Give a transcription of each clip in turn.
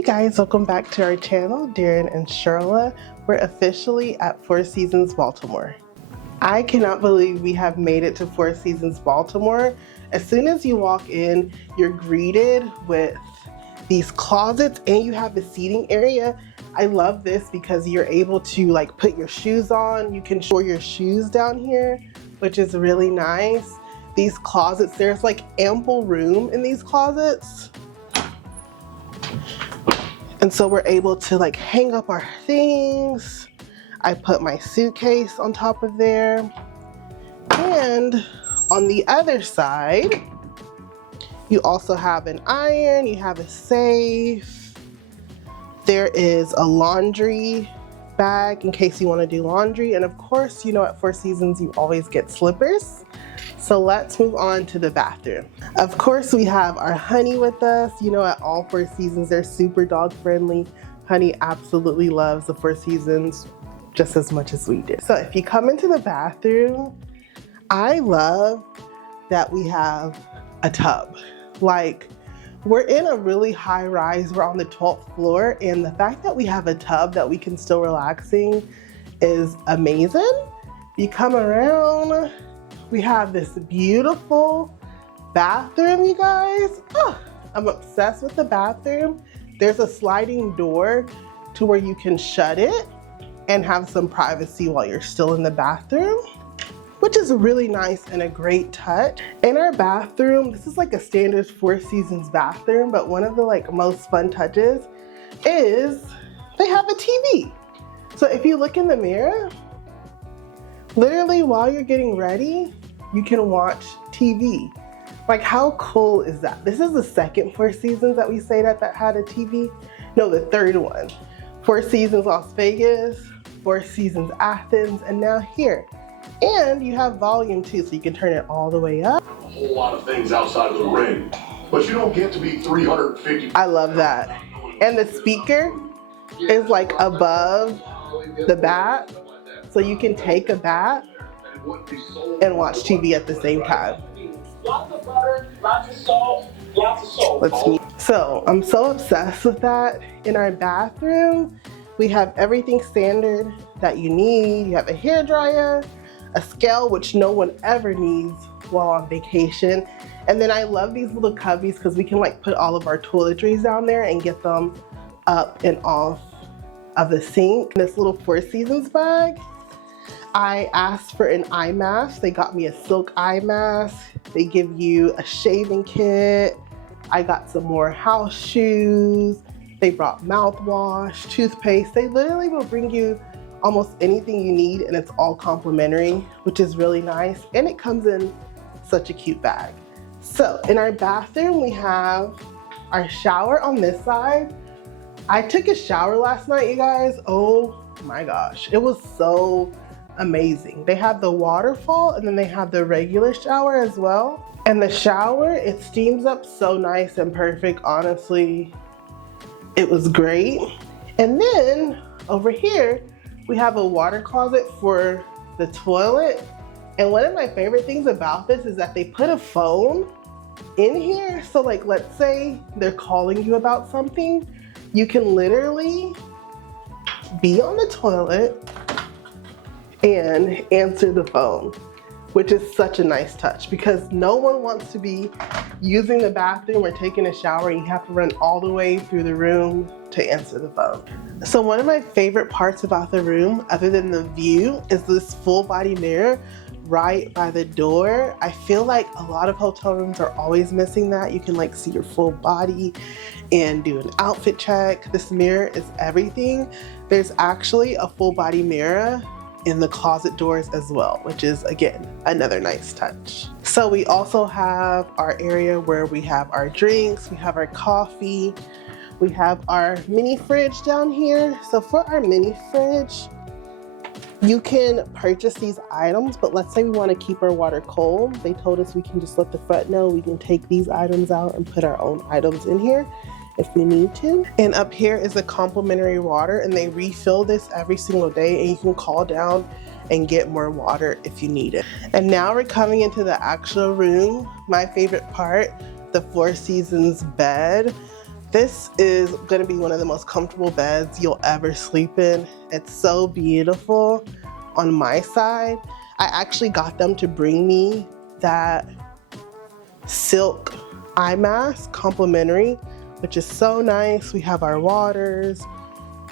Hey guys, welcome back to our channel, Darren and Sherla. We're officially at Four Seasons Baltimore. I cannot believe we have made it to Four Seasons Baltimore. As soon as you walk in, you're greeted with these closets and you have the seating area. I love this because you're able to like put your shoes on. You can store your shoes down here, which is really nice. These closets, there's like ample room in these closets. And so we're able to like hang up our things. I put my suitcase on top of there. And on the other side, you also have an iron, you have a safe. There is a laundry bag in case you want to do laundry. And of course, you know, at Four Seasons, you always get slippers. So let's move on to the bathroom. Of course, we have our Honey with us. You know, at all Four Seasons, they're super dog friendly. Honey absolutely loves the Four Seasons just as much as we do. So if you come into the bathroom, I love that we have a tub. Like, we're in a really high rise. We're on the 12th floor, and the fact that we have a tub that we can still relaxing is amazing. You come around, we have this beautiful bathroom, you guys. Oh, I'm obsessed with the bathroom. There's a sliding door to where you can shut it and have some privacy while you're still in the bathroom, which is really nice and a great touch. In our bathroom, this is like a standard Four Seasons bathroom, but one of the like most fun touches is they have a TV. So if you look in the mirror, literally while you're getting ready, you can watch TV. Like, how cool is that? This is the second Four Seasons that we stayed at that had a TV. No, the third one. Four Seasons Las Vegas, Four Seasons Athens, and now here. And you have volume too, so you can turn it all the way up. A whole lot of things outside of the ring, but you don't get to be 350. I love that. And the speaker is like above the bat, so you can take a bat and watch TV at the same time. Lots of butter, lots of salt, lots of salt. Let's meet. So I'm so obsessed with that. In our bathroom, we have everything standard that you need. You have a hairdryer, a scale, which no one ever needs while on vacation. And then I love these little cubbies because we can like put all of our toiletries down there and get them up and off of the sink. This little Four Seasons bag, I asked for an eye mask. They got me a silk eye mask. They give you a shaving kit. I got some more house shoes. They brought mouthwash, toothpaste. They literally will bring you almost anything you need, and it's all complimentary, which is really nice. And it comes in such a cute bag. So in our bathroom, we have our shower on this side. I took a shower last night, you guys. Oh my gosh, it was so amazing. They have the waterfall and then they have the regular shower as well. And the shower, it steams up so nice and perfect. Honestly, it was great. And then over here, we have a water closet for the toilet. And one of my favorite things about this is that they put a phone in here. So like, let's say they're calling you about something, you can literally be on the toilet and answer the phone, which is such a nice touch because no one wants to be using the bathroom or taking a shower and you have to run all the way through the room to answer the phone. So one of my favorite parts about the room, other than the view, is this full body mirror right by the door. I feel like a lot of hotel rooms are always missing that. You can like see your full body and do an outfit check. This mirror is everything. There's actually a full body mirror in the closet doors as well, which is again another nice touch. So we also have our area where we have our drinks, we have our coffee, we have our mini fridge down here. So for our mini fridge, you can purchase these items, but let's say we want to keep our water cold. They told us we can just let the front know we can take these items out and put our own items in here if we need to. And up here is the complimentary water, and they refill this every single day, and you can call down and get more water if you need it. And now we're coming into the actual room. My favorite part, the Four Seasons bed. This is gonna be one of the most comfortable beds you'll ever sleep in. It's so beautiful. On my side, I actually got them to bring me that silk eye mask complimentary, which is so nice. We have our waters,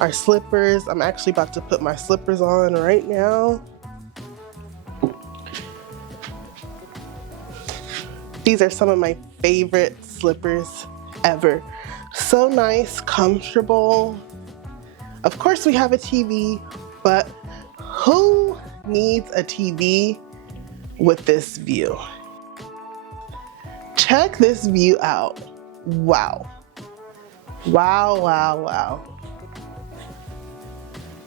our slippers. I'm actually about to put my slippers on right now. These are some of my favorite slippers ever. So nice, comfortable. Of course we have a TV, but who needs a TV with this view? Check this view out. Wow. Wow, wow, wow.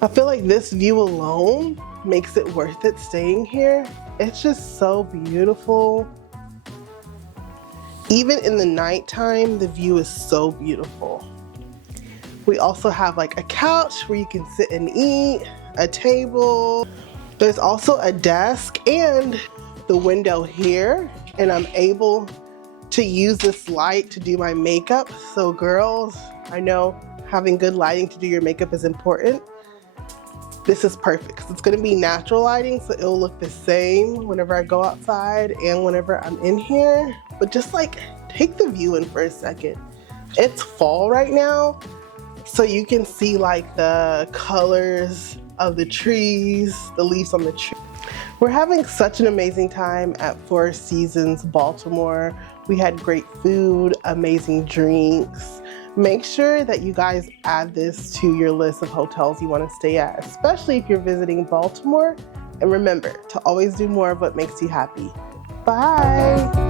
I feel like this view alone makes it worth it staying here. It's just so beautiful. Even in the nighttime, the view is so beautiful. We also have like a couch where you can sit and eat, a table. There's also a desk and the window here, and I'm able to use this light to do my makeup. So girls, I know having good lighting to do your makeup is important. This is perfect because it's gonna be natural lighting, so it'll look the same whenever I go outside and whenever I'm in here. But just like, take the view in for a second. It's fall right now, so you can see like the colors of the trees, the leaves on the tree. We're having such an amazing time at Four Seasons Baltimore. We had great food, amazing drinks. Make sure that you guys add this to your list of hotels you want to stay at, especially if you're visiting Baltimore. And remember to always do more of what makes you happy. Bye.